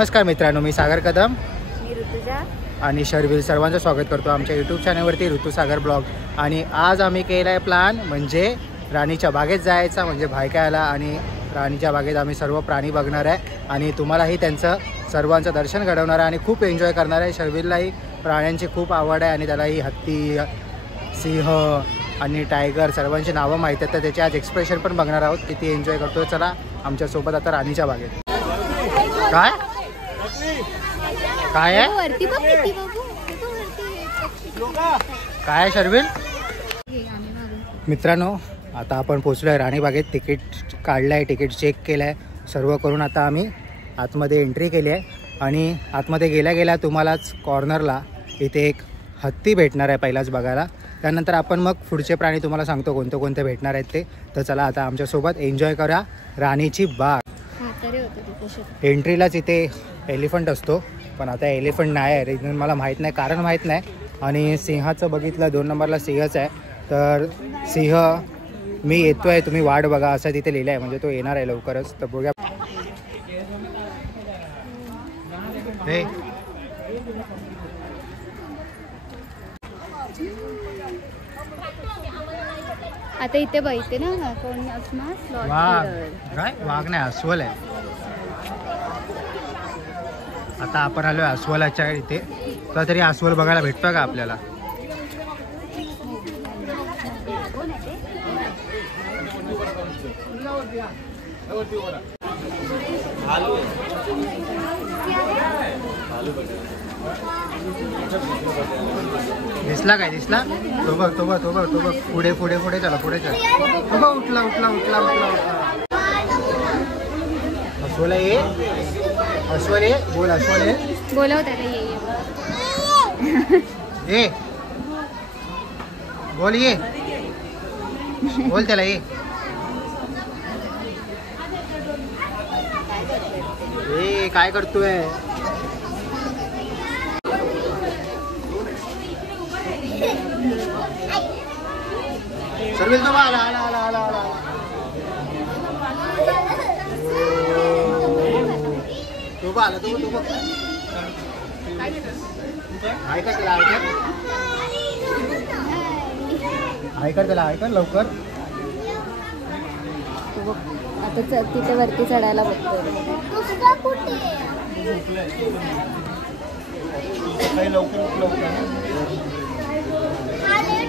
नमस्कार मित्रांनो, मी सागर कदम, मी ऋतुजा आणि शर्विल सर्वांचं स्वागत करतो आमच्या यूट्यूब चॅनलवरती ऋतुसागर ब्लॉग. आणि आज आम्ही केला आहे प्लॅन म्हणजे राणीच्या बागेत जायचा, म्हणजे भायकायला. आणि राणीच्या बागेत आम्ही सर्व प्राणी बघणार आहे आणि तुम्हालाही त्यांचं सर्वांचं दर्शन घडवणार आहे आणि खूप एन्जॉय करणार आहे. शर्विललाही प्राण्यांची खूप आवड आहे आणि त्यालाही हत्ती, सिंह आणि टायगर सर्वांची नावं माहीत आहेत, तर त्याचे आज एक्सप्रेशन पण बघणार आहोत किती एन्जॉय करतो. चला आमच्यासोबत आता राणीच्या बागेत. काय काय आहे काय आहे शर्विल? मित्रांनो, आता आपण पोचलो आहे राणीबागेत. तिकीट काढलं आहे, तिकीट चेक केलं आहे, सर्व करून आता आम्ही आतमध्ये एंट्री केली आहे. आणि आतमध्ये गेल्या गेल्या तुम्हालाच कॉर्नरला इथे एक हत्ती भेटणार आहे पहिलाच बघायला. त्यानंतर आपण मग पुढचे प्राणी तुम्हाला सांगतो कोणते कोणते भेटणार आहेत ते. तर चला आता आमच्यासोबत एन्जॉय करा राणीची बाग. एंट्रीलाच इथे एलिफंट असतो, पण आता एलिफंट नाही आहे, रिझन मला माहीत नाही, कारण माहीत नाही. आणि सिंहाचं बघितलं, 2 नंबरला सिंहच आहे. तर सिंह मी येतोय, तुम्ही वाट बघा असं तिथे लिहिलं आहे, म्हणजे तो येणार आहे लवकरच. तर बघूया. हे आता इथे बघते ना कोण असणार. वाघ काय? वाघ नाही, अस्वल आहे. आता आपण आलो आहे अस्वलाच्या इथे. तर तरी अस्वल बघायला भेटतो का आपल्याला? दिसला काय? दिसला? तो बघ तो बघ तो बघ तो बघ. पुढे पुढे पुढे चला, पुढे चला. तो बघ, उठला उठला उठला उठला उठला. अस्वल ये, अस्वल ये, बोल अस्वल ये. बोलव त्याला, ये बोल, ये बोल त्याला, ये ए काय करतोय? सर्विल तो आला आला आला आला आला. तो बघ आला, तो बघ. ऐका त्याला, ऐका त्याला, ऐका लवकर. आता तिथे वरती चढायला बघतोय.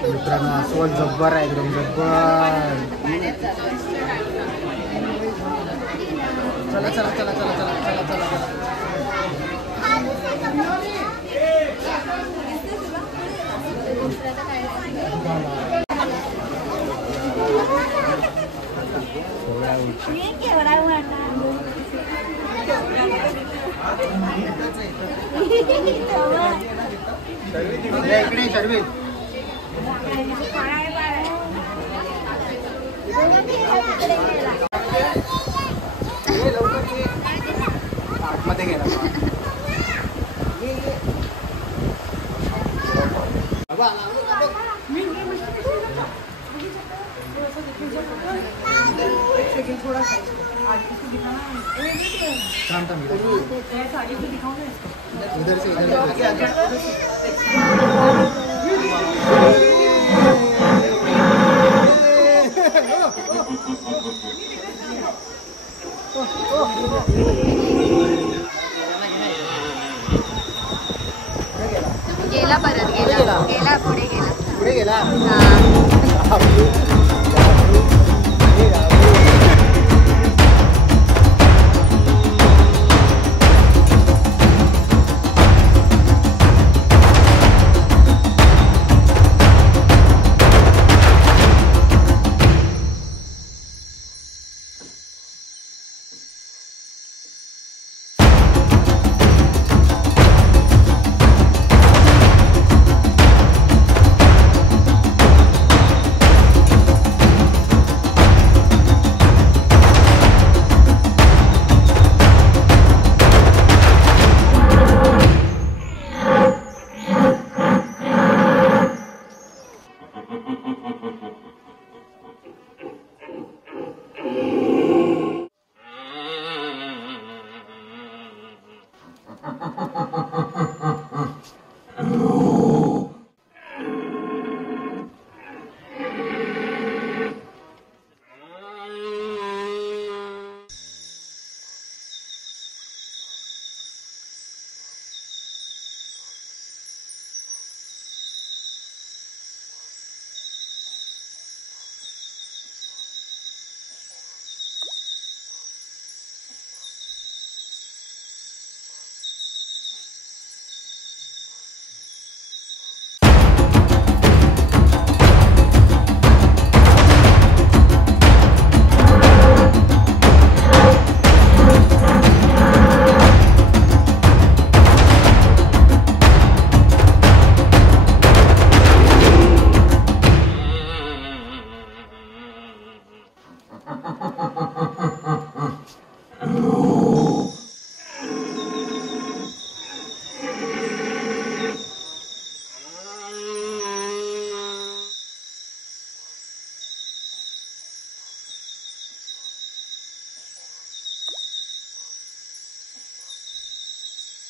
मित्रांनो, अस्वल जब्बर आहे, एकदम जब्बर. चला चला चला चला चला चला चला. इकडे शर्विल. आतमध्ये गेला. इधर से गेला, परत गेला, गेला पुढे गेला, पुढे गेला.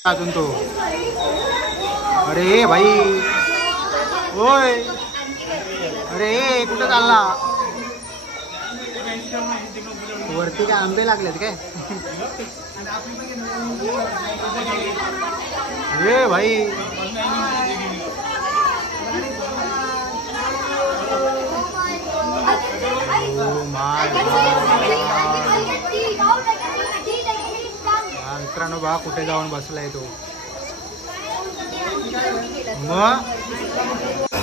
अजून तो अरे भाई होय अरे कुठं चालला वरती काय आंबे लागलेत काय हे भाई मित्रांनो बा कुठे जाऊन बसलाय तो मग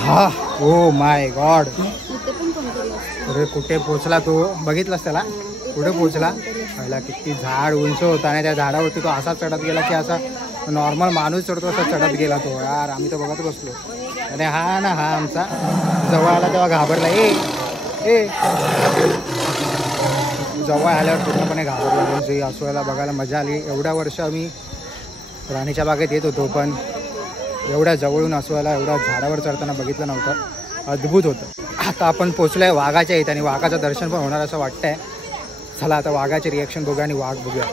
हा ओ माय गॉड अरे कुठे पोचला तो बघितलास त्याला कुठे पोचला पहिला किती झाड उंच होता आणि त्या झाडावरती तो असा चढत गेला की असा नॉर्मल माणूस चढतो असा चढत गेला तो यार आम्ही तर बघत बसलो आणि हा ना हा आमचा जवळ आला तेव्हा घाबरला ए जवळ आल्यावर पूर्णपणे घाबरला म्हणजे अस्वलाला बघायला मजा आली एवढ्या वर्ष आम्ही राणीच्या बागेत येत होतो पण एवढ्या जवळून अस्वलाला एवढ्या झाडावर चढताना बघितलं नव्हतं अद्भुत होतं आता आपण पोचलोय वाघाच्या इथं आणि वाघाचं दर्शन पण होणार असं वाटतंय चला आता वाघाचे रिॲक्शन बघूया आणि वाघ बघूया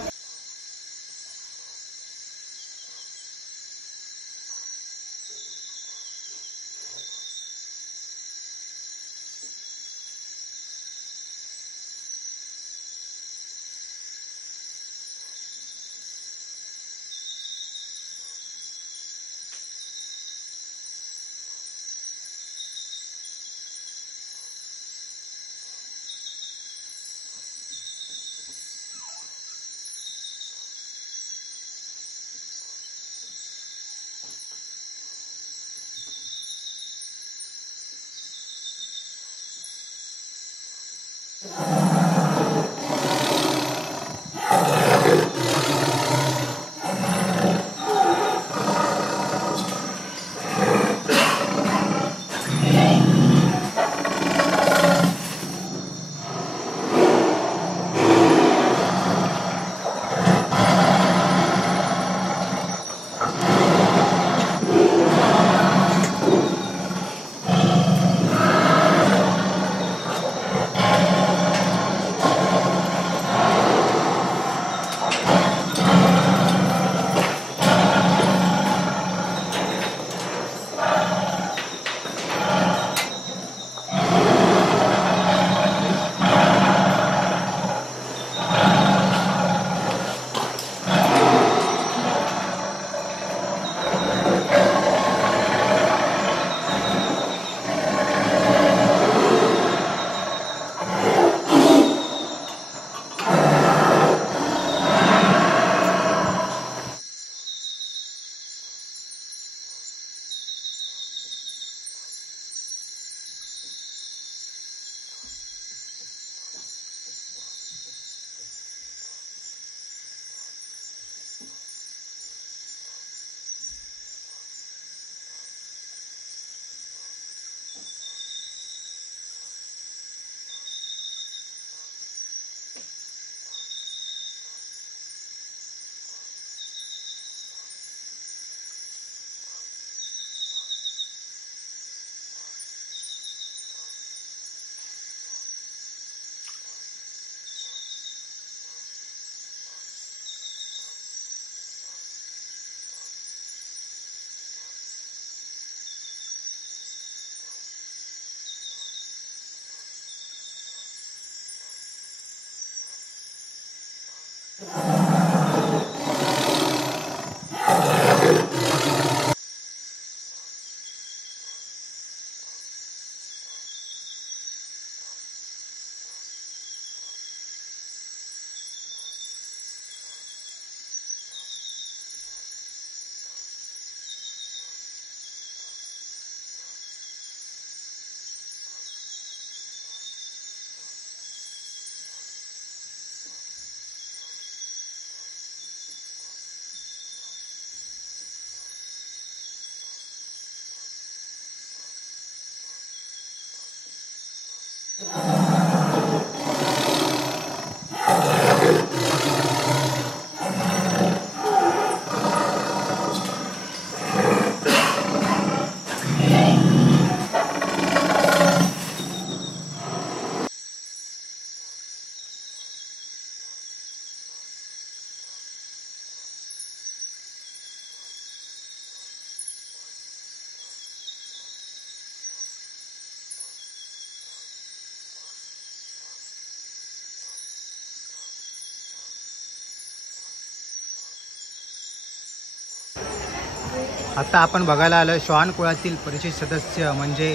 आता आपण बघायला आलो श्वान कुळातील परिचित सदस्य म्हणजे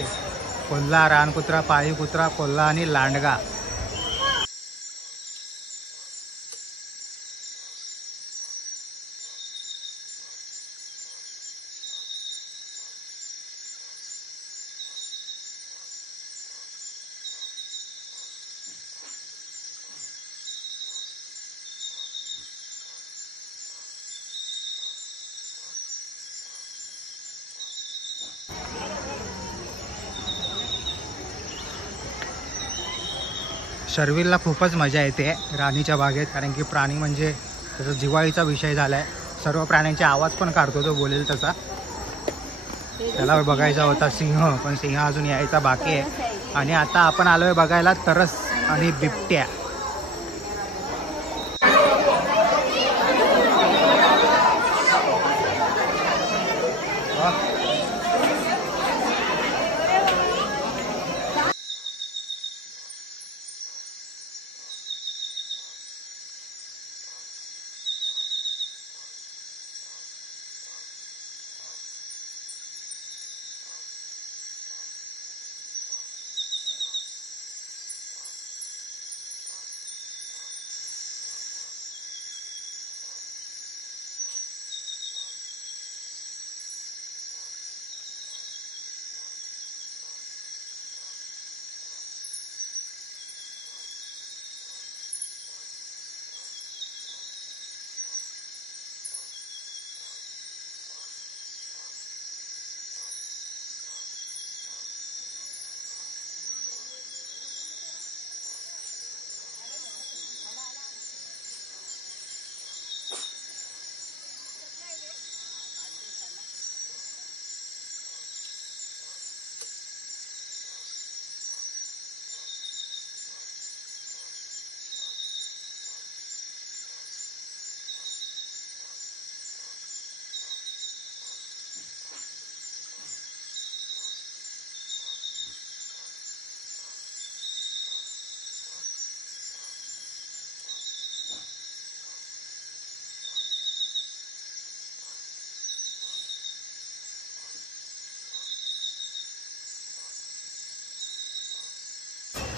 कोल्हा, रानकुत्रा, पाळीव कुत्रा, कोल्हा आणि लांडगा. शर्विलला खूपच मजा येते राणीच्या बागेत, कारण की प्राणी म्हणजे त्याचा जिव्हाळीचा विषय झाला आहे. सर्व प्राण्यांचे आवाज पण काढतो तो बोलेल तसा. त्याला बघायचा होता सिंह, पण सिंह अजून यायचा बाकी आहे. आणि आता आपण आलो आहे बघायला तरस आणि बिबट्या.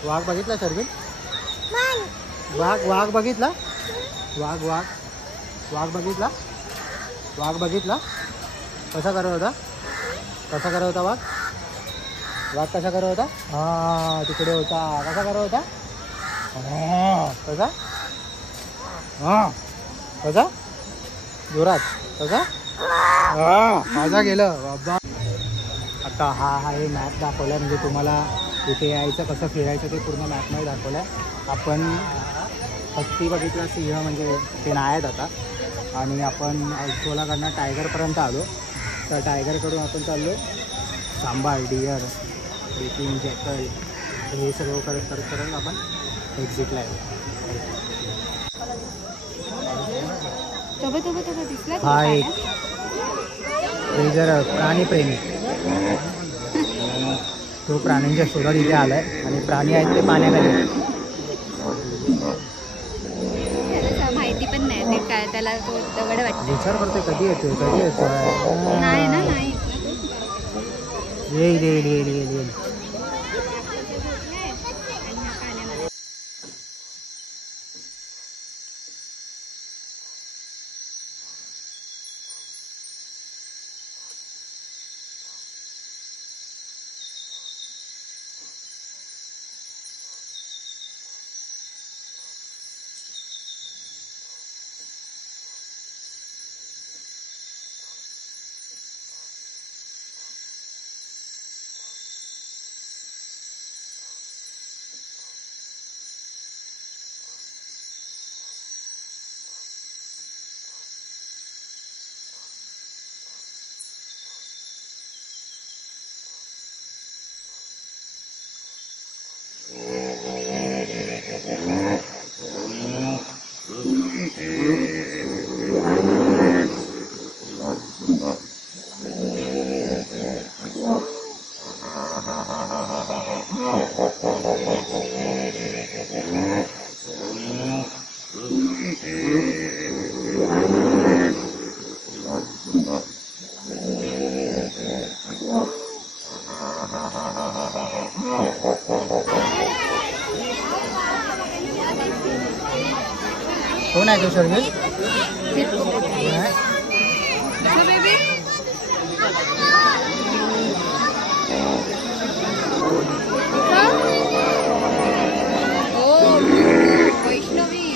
वाघ बघितला शर्विल? वाघ बघितला? वाघ बघितला? वाघ बघितला? कसा करत होता? वाघ कसा करत होता? हा तिकडे होता. कसा करत होता? कसा? कसा जोरात? कसा? माझा गेलं बाबा. आता हा हे मॅप दाखवला, म्हणजे तुम्हाला इथे यायचं कसं फिरायचं ते पूर्ण मॅपमध्ये दाखवलं आहे. आपण हत्ती बघितला, सिंह म्हणजे ते नाही आहेत आता. आणि आपण अकोलाकडनं टायगरपर्यंत आलो. तर टायगरकडून आपण चाललो सांबार, डिअर, बिपिन, जॅकल, हे सगळं करत आपण एक्झिटला आहे. हा एक हे जर प्राणीप्रेमी, तो प्राण्यांच्या शोधात इथे आलाय आणि प्राणी आहेत ते पाण्याखाली. माहिती पण नाही ते काय, त्याला तो दगड वाटतं. विचार करतोय कधी येतो नाही ना, नाही येईल. कोण आहे तो शर्मिल? बेबी वैष्णवी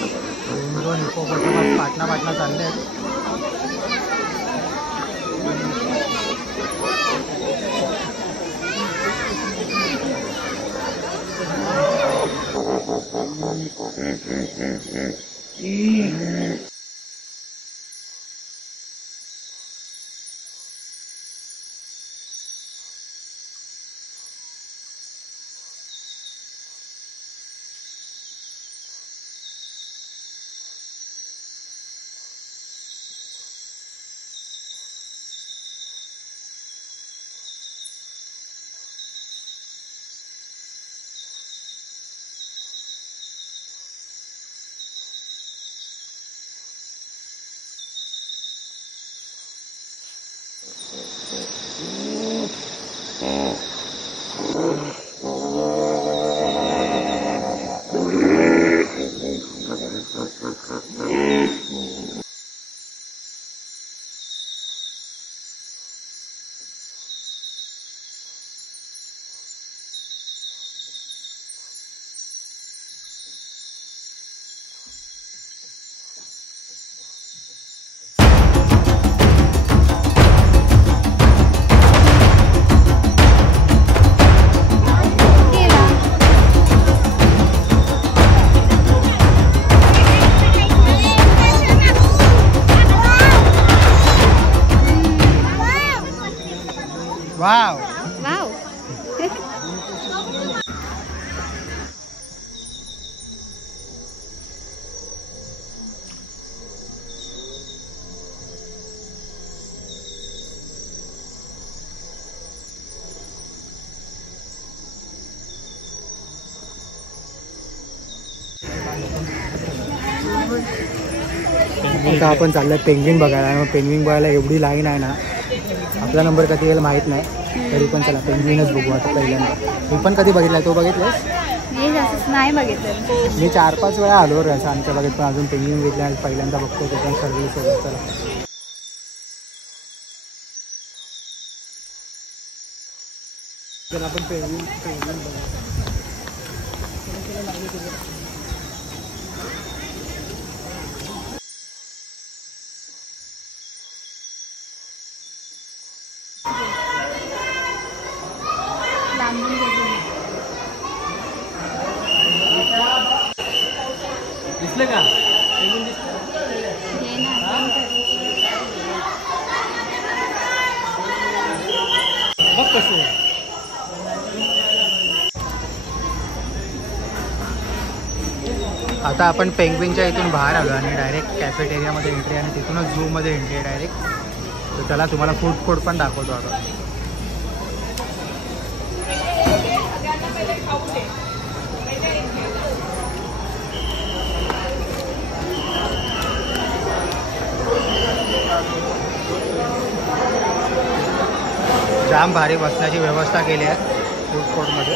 दोन हिपोपोटामस पाटणा चालले आहेत. वाव वाव आता आपण चाललोय पेंग्विन बघायला. पेंग्विन बघायला एवढी लाईन आहे ना, आपला नंबर कधी येईल माहीत नाही. तरी पण चला पेंग्विनच बघू आता पहिल्यांदा. मी पण कधी बघितला, तो बघितलास? मी जास्त नाही बघितलं. मी 4-5 वेळा आलो रे आमच्या बागेत, पण अजून पेंग्विन बघितल्या पहिल्यांदा बघतो ते पण सर्विससोबत. चला आपण पेंग्विन बघू. दिसलं का? बघ कसं. आता आपण पेंग्विनच्या इथून बाहेर आलो आणि डायरेक्ट कॅफेटेरियामध्ये एंट्री आणि तिथूनच झूमध्ये एंट्री आहे डायरेक्ट. तर त्याला तुम्हाला फूड कोर्ट पण दाखवतो आता. जाम भारी बसण्याची व्यवस्था केली आहे फूड कोर्टमध्ये.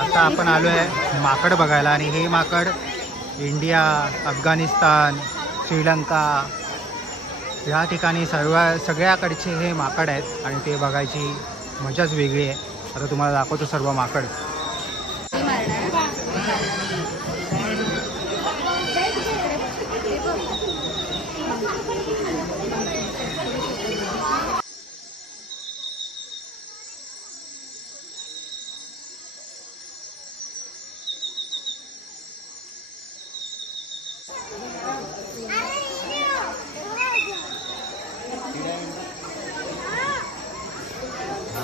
आता आपण आलो आहे माकड बघायला आणि हे माकड इंडिया, अफगाणिस्तान, श्रीलंका या ठिकाणी सगळ्याकडचे हे माकड आहेत आणि ते बघायची मजाच वेगळी आहे. आता तुम्हाला दाखवतो सर्व माकड.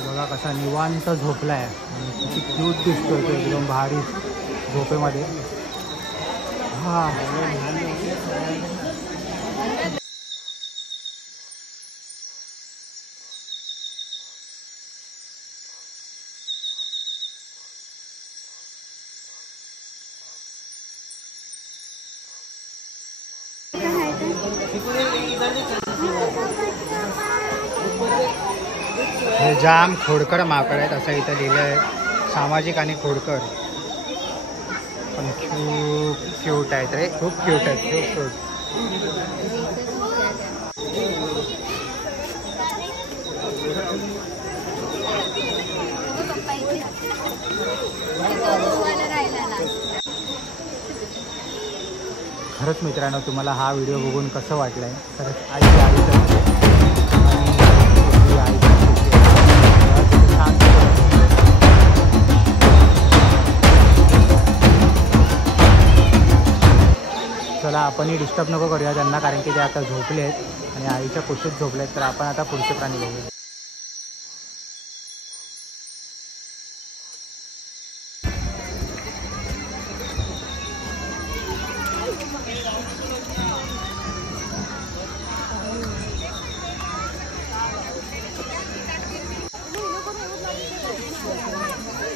बघा कसा निवांत झोपलाय आणि किती क्यूट दिसतोय तो एकदम भारी झोपेमध्ये. हा हे जाम खोडकर माकड आहेत असं इथं लिहिलं आहे. सामाजिक आणि खोडकर पण खूप क्यूट आहेत रे, खूप क्यूट आहेत, खूप क्यूट. खरंच मित्रांनो, तुम्हाला हा व्हिडिओ बघून कसं वाटलं आहे? खरंच आईची आई करते आणि आई छान. चला आपणही डिस्टर्ब नको करूया त्यांना, कारण की ते आता झोपले आहेत आणि आईच्या कुशीत झोपले आहेत. तर आपण आता पुढचे प्राणी बघूया.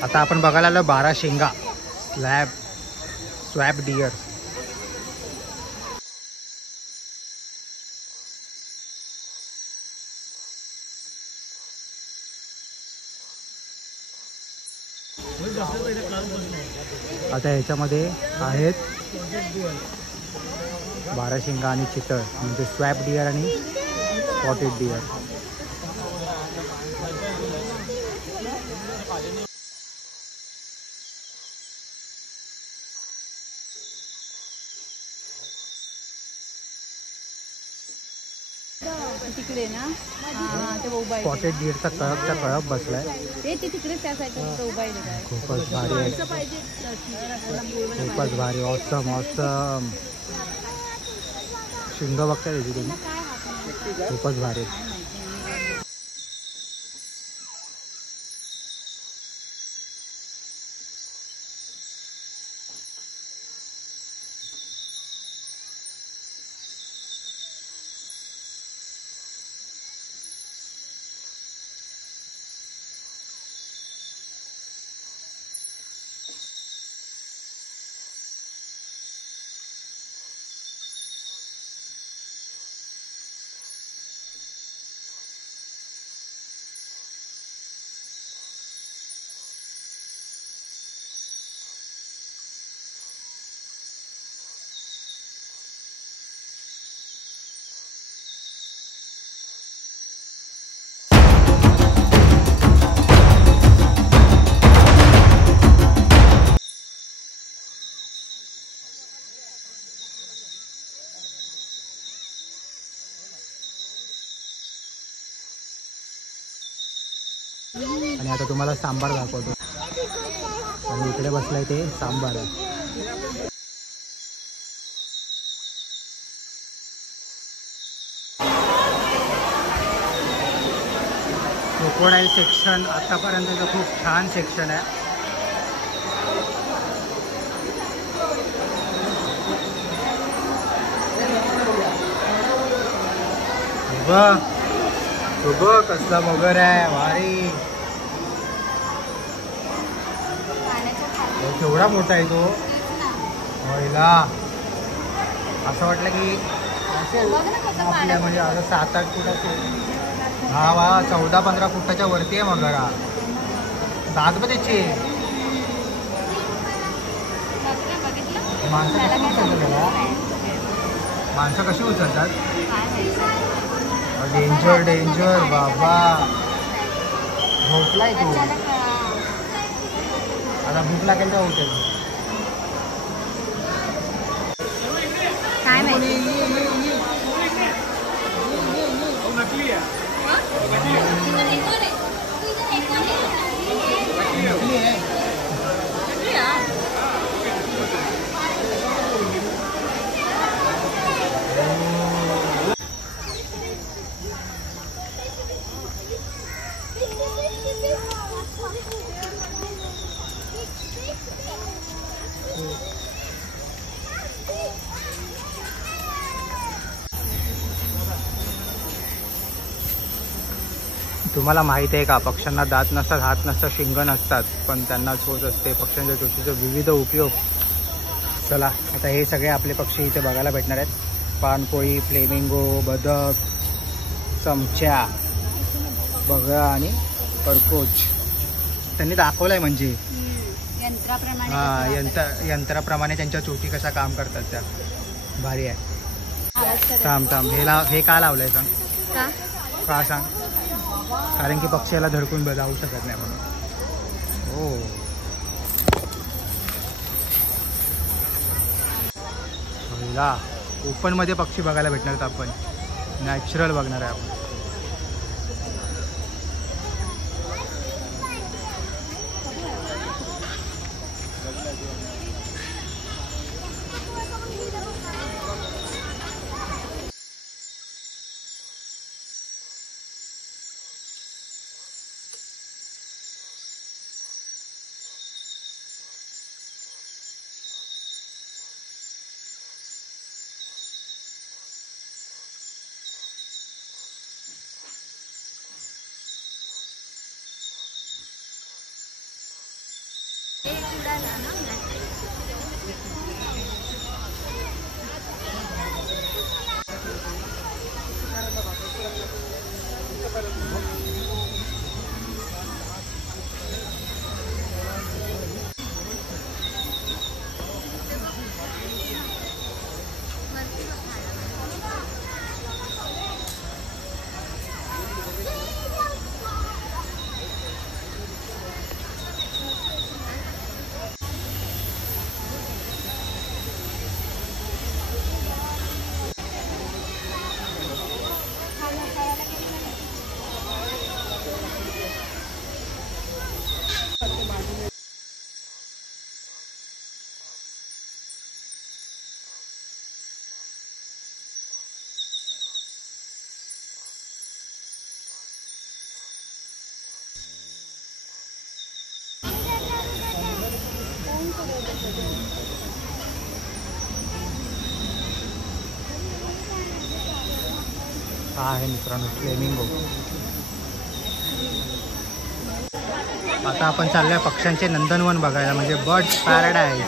आता आपण बघायला आलो 12 शिंगा स्वॅप डिअर. आता ह्याच्यामध्ये आहेत 12 शिंगा आणि चितळ, म्हणजे स्वॅप डिअर आणि स्पॉटेड डिअर. तिकडे ना ते उभा स्पॉटेड डिअरचा कळप बसलाय. ते तिकडे त्या साईडला उभा आहे. खूपच भारी आहे, खूपच भारी. Awesome awesome. शिंग बघताय त्याची तुम्ही, खूपच भारी. आणि आता तुम्हाला सांबार दाखवतो. आणि इकडे बसलाय ते सांबार आहे. क्रोकोडाईल सेक्शन आतापर्यंतचं खूप छान सेक्शन आहे. बघ कसला मगर आहे, भारी. केवढा मोठा आहे तो. पहिला असं वाटलं की आपल्या म्हणजे आता 7-8 फुटाचे. हा वा 14-15 फुटाच्या वरती आहे मगर हा. दात बघ त्याची. माणसं कशी उचलतात. डेंजर डेंजर बाबा. झोपलाय तू. आता भूक लागेल तर उठेल. काय माहिती. तुम्हाला माहित आहे का, पक्ष्यांना दात नसतात, हात नसतात, शिंग नसतात, पण त्यांना चोच असते. पक्ष्यांच्या चोचीचे विविध उपयोग. चला आता हे सगळे आपले पक्षी इथे बघायला भेटणार आहेत. पानकोळी, फ्लेमिंगो, बदक, चमच्या, बगळा आणि कर्कोच त्यांनी दाखवलाय म्हणजे यंत्राप्रमाणे यंत्राप्रमाणे त्यांच्या चोटी कशा काम करतात त्या. भारी आहे. आवाज करत. थांब हे का लावलंय सांग. का? का सांग. कारण की पक्ष्याला धडकून जाऊ शकत नाही म्हणून. हो पहिला ओपन मध्ये पक्षी बघायला भेटणार तर आपण नॅचरल बघणार आहे आपण. हा आहे मित्रांनो फ्लेमिंगो. आता आपण चाललोय पक्ष्यांचे नंदनवन बघायला म्हणजे बर्ड्स पॅराडाईज.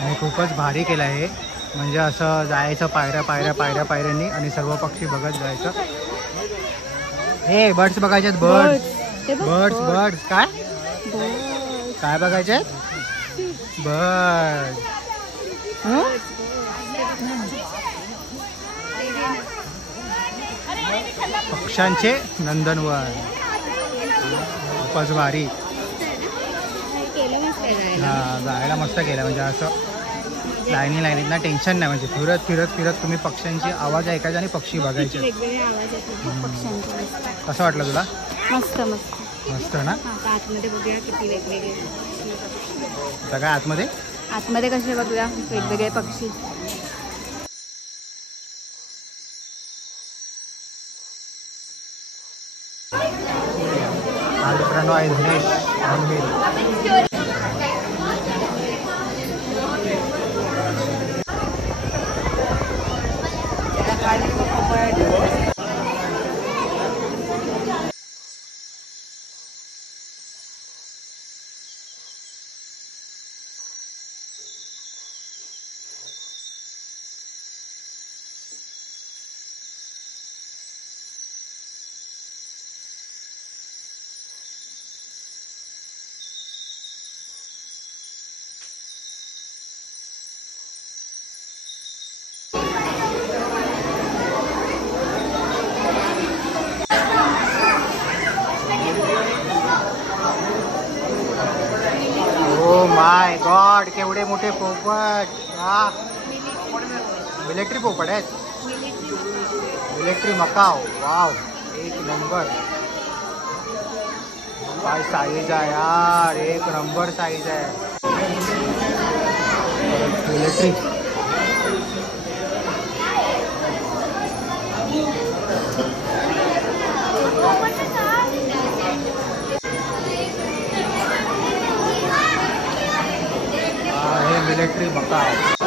आणि खूपच भारी केलं आहे. म्हणजे असं जायचं पायऱ्यांनी आणि सर्व पक्षी बघत जायचं. हे बर्ड्स बघायचे आहेत. बर्ड्स काय बघायचे आहेत. बर्ड पक्ष्यांचे नंदनवन. खूपच भारी. जायला मस्त केलं म्हणजे असं लाईनीत ना टेन्शन नाही. म्हणजे फिरत तुम्ही पक्ष्यांची आवाज ऐकायचे आणि पक्षी बघायचे. कसं वाटलं तुला. मस्त ना. आतमध्ये बघूया किती वेगवेगळे सगळ्या आतमध्ये कसे बघूया वेगवेगळे पक्षी. मित्रांनो आहे धनेश मंदिर. माय गॉड केवढे मोठे पोपट. मिलिटरी पोपट आहेत. Military Macau. वाव एक नंबर. काय साईज आहे यार. एक नंबर साईज आहे. Military military Macau.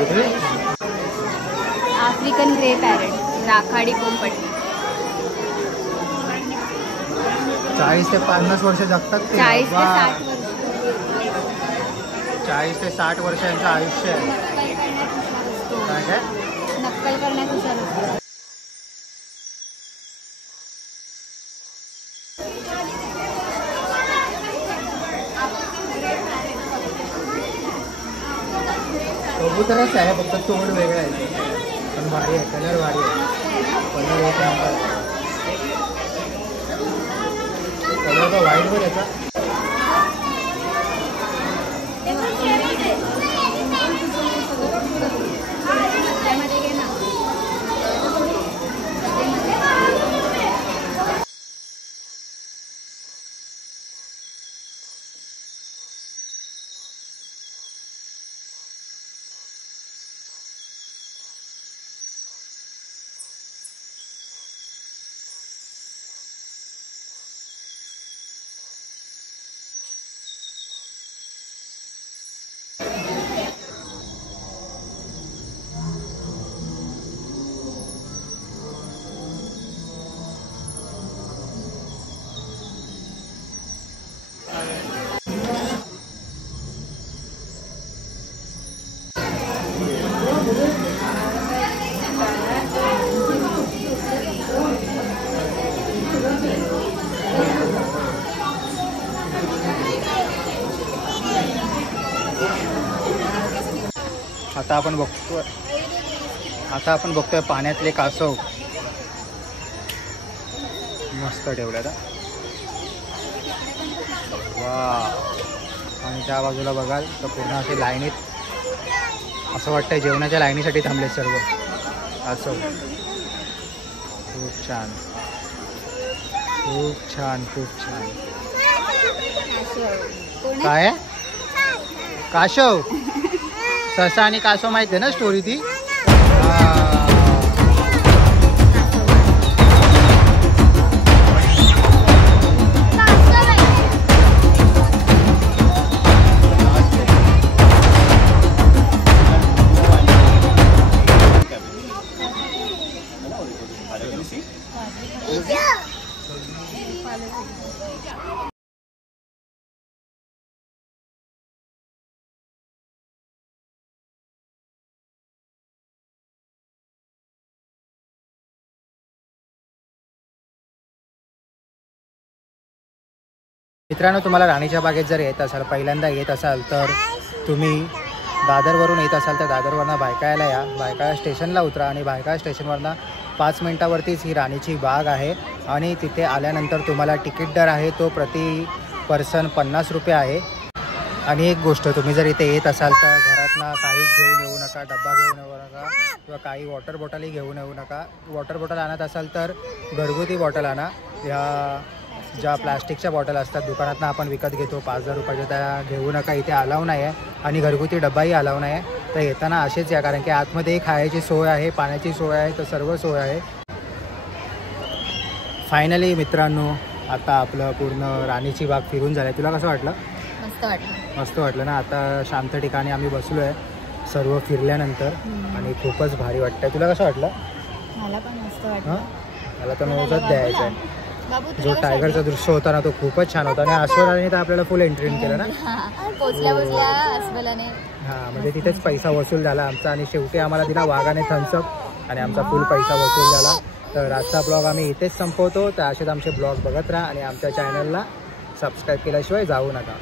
कुठली? आफ्रिकन ग्रे पॅरेट, राखाडी पोपट. 40 ते 50 वर्ष जगतात ते. 40 ते वा. 60 वर्ष. 40 ते 60 वर्षांचं आयुष्य आहे. काय काय? नक्कल करण्यात हुशार असतो. कबूतरच आहे, फक्त तोंड वेगळं आहे. पण भारी आहे, कलर भारी आहे. कलर एक नंबर. कलर तर व्हाईट वर याचा. आता आपण बघतोय पाण्यातले कासव. मस्त ठेवल्यात. वा. आणि त्या बाजूला बघाल तर पूर्ण असे लाईनीत असं वाटतंय जेवणाच्या लाईनीसाठी थांबले सर्व कासव. खूप छान, खूप छान, खूप छान. काय आहे? कासव. ससा आणि कासव माहिती आहे ना स्टोरी ती. मित्रांनो, तुम्हाला राणीच्या बागेत जर येत असाल, पहिल्यांदा येत असाल तर तुम्ही दादरवरून येत असाल तर दादरवरनं भायखळ्याला या. भायखळा स्टेशनला उतरा आणि भायखळा स्टेशनवरनं 5 मिनिटावरतीच ही राणीची बाग आहे. आणि तिथे आल्यानंतर तुम्हाला तिकीट दर आहे तो प्रति पर्सन 50 रुपये आहे. आणि एक गोष्ट, तुम्ही जर इथे येत असाल तर घरातनं काहीच घेऊन येऊ नका, डब्बा घेऊन येऊ नका किंवा काही वॉटर बॉटलही घेऊन येऊ नका. वॉटर बॉटल आणत असाल तर घरगुती बॉटल आणा. ह्या ज्या प्लास्टिकच्या बॉटल असतात दुकानातनं आपण विकत घेतो 5,000 रुपयाच्या, त्या घेऊ नका. इथे अलाव नाही आहे. आणि घरगुती डब्बाही अलाव नाही आहे. तर येताना असेच या, कारण की आतमध्ये खायची सोय आहे, पाण्याची सोय आहे, तर सर्व सोय आहे. फायनली मित्रांनो, आता आपलं पूर्ण राणीची बाग फिरून झालं. तुला कसं वाटलं? मस्त वाटलं. मस्त वाटलं ना. आता शांत ठिकाणी आम्ही बसलो आहे सर्व फिरल्यानंतर आणि खूपच भारी वाटतं. तुला कसं वाटलं? मला पण मस्त वाटलं. मला तर नोजच द्यायचं आहे. जो टायगरचा दृश्य होता ना तो खूपच छान होता. आणि अस्वलाने तर आपल्याला फुल एंट्री केलं ना. पोचल्या अस्वलाने. हां, म्हणजे तिथेच पैसा वसूल झाला आमचा. आणि शेवटी आम्हाला दिला वाघाने थम्सअप आणि आमचा फुल पैसा वसूल झाला. तर आजचा ब्लॉग आम्ही इथेच संपवतो. तर असेच आमचे ब्लॉग बघत राहा आणि आमच्या चॅनलला सबस्क्राईब केल्याशिवाय जाऊ नका.